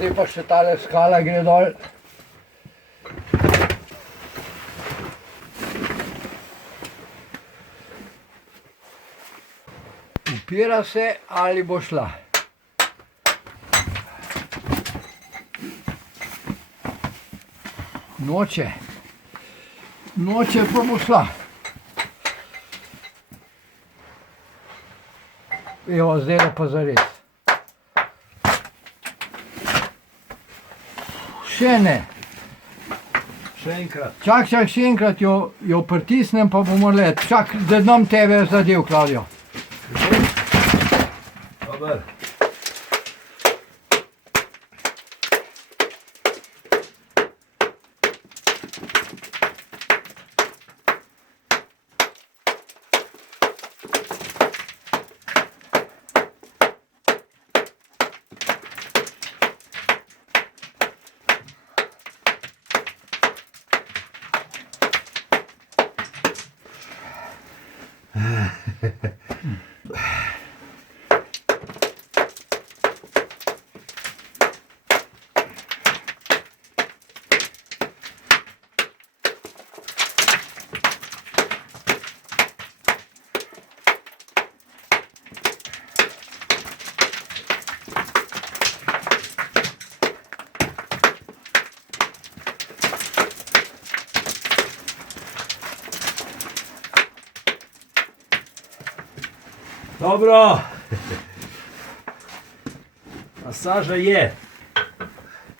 Zdaj pa še tale skala gre dol. Upira se, ali bo šla. Noče. Noče, pa bo šla. Evo, zdaj pa zares. Še ne. Še enkrat. Čak, še enkrat jo pritisnem, pa bomo let. Čak, da dam tebe zadev, Klavdijo. Dobar. Dobro. Masaža je.